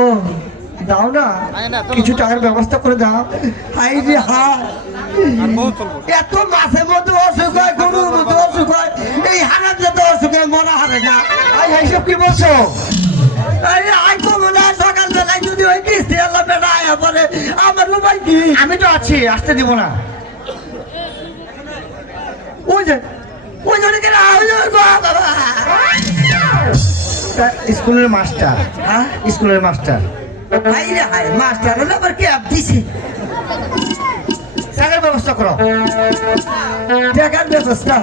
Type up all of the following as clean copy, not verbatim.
ও দাও না, কিছু টাকার ব্যবস্থা করে দাও। হাই রে হা, এত মাছের মধ্যে অসুখ হয়, গরুর মধ্যে অসুখ হয়, এই হারার যত অসুখ হয় মরা হারে না। এইসব কি বলছো? সকাল বেলায় যদি ওই কিস্তি আল্লাহ বেড়া আয়া পরে আমার উপায় কি? আমি তো আছি, আসতে দিব না। ওই যে ওই জন্য স্কুলের মাস্টার। হ্যাঁ, স্কুলের মাস্টার। হাই রে হাই, মাস্টার হলে আবার কে আপ দিছে? টাকার ব্যবস্থা করো। টাকার ব্যবস্থা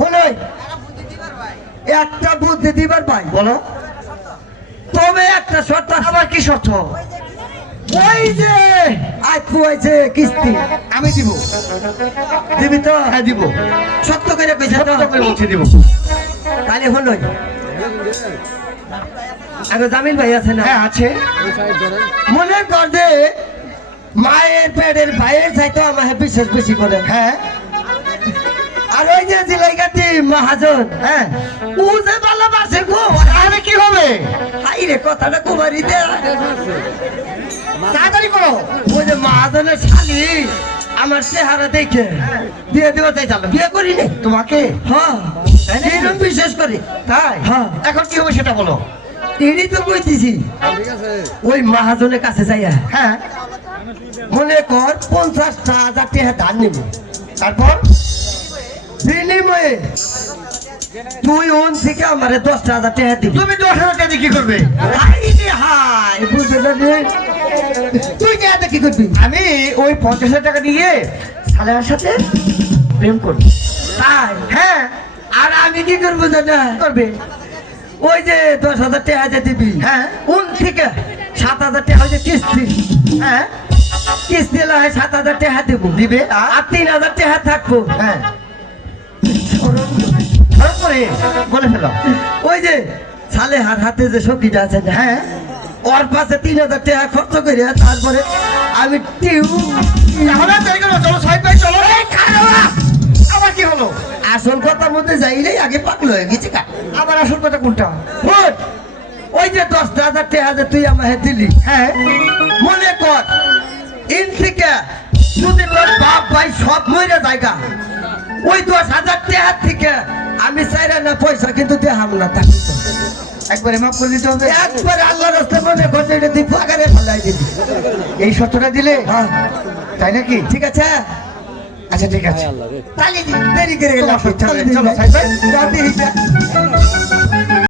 হলো একটা বুদ্ধি দিবার ভাই। বলো। তবে একটা শর্ত। আবার কি শর্ত? ওই যে আপু আছে কিস্তি আমি দিব। দিবি তো? হ্যাঁ দিব। সত্য করে কইছে তো? সত্য করে বলছি দিব। তাহলে হলো আগে জামিল ভাই আছে না? হ্যাঁ আছে। মনে কর যে মায়ের পেটের ভাইয়ের চাইতো আমার বিশেষ বেশি করে। হ্যাঁ। আর ওই যে জিলাইগাতি মহাজন, হ্যাঁ ও যে ভালোবাসে গো, আরে কি হবে? হাই রে কথাটা কুমারী দে, তাড়াতাড়ি করো। ওই যে মহাজনের শালি আমার চেহারা দেখে বিয়ে দেওয়া চাই। চালো বিয়ে করি নি তোমাকে। হ্যাঁ বিশেষ করে। তাই? হ্যাঁ। এখন কি হবে সেটা বলো। এরই তো কইতেছি। ওই মহাজনের কাছে যাইয়া, হ্যাঁ মনে কর 50,000 টাকা ধার নিব। তারপর বিনিময়ে তুই ওন থেকে আমার 10,000 টাকা দিবি। তুমি 10,000 টাকা কি করবে? হাই বুঝলে তুই কি করবি? আমি ওই 50,000 টাকা নিয়ে সালেহার সাথে প্রেম করবি। তাই? হ্যাঁ। আর আমি কি করবো জানা? করবে ওই যে 10,000 টাকা দিবি। হ্যাঁ। ওন থেকে 7,000 টাকা হচ্ছে কিস্তি। হ্যাঁ কিস্তি 7,000 টাকা দেবো। দিবে। আর 3,000 টাকা থাকবো। হ্যাঁ বলে ফেলো। ওই যে সালেহার হাতে যে সখীটা আছে, হ্যাঁ ওর পাশে 3,000 টাকা খরচ করে তারপরে আমি আবার কি হলো? আসল কথার মধ্যে যাইলেই আগে পাগল হয়ে গেছে। আবার আসল কথা কোনটা? ওই যে 10,000 টাকা তুই আমাকে দিলি, হ্যাঁ মনে কর ইন থেকে যদি তোর বাপ ভাই সব মরে জায়গা, ওই 10,000 টাকা থেকে আমি চাইরা না পয়সা কিন্তু দেখাম না। তাকে একবারে মাফ করে দিতে হবে। একবারে আল্লাহর রাস্তায় মনে করছে এটা তুই পাগারে ফেলাই দিবি। এই শর্তটা দিলে? হ্যাঁ। তাই নাকি? ঠিক আছে। আচ্ছা ঠিক আছে। তাহলে দেরি করে গেলাম। চলো সাইড ভাই।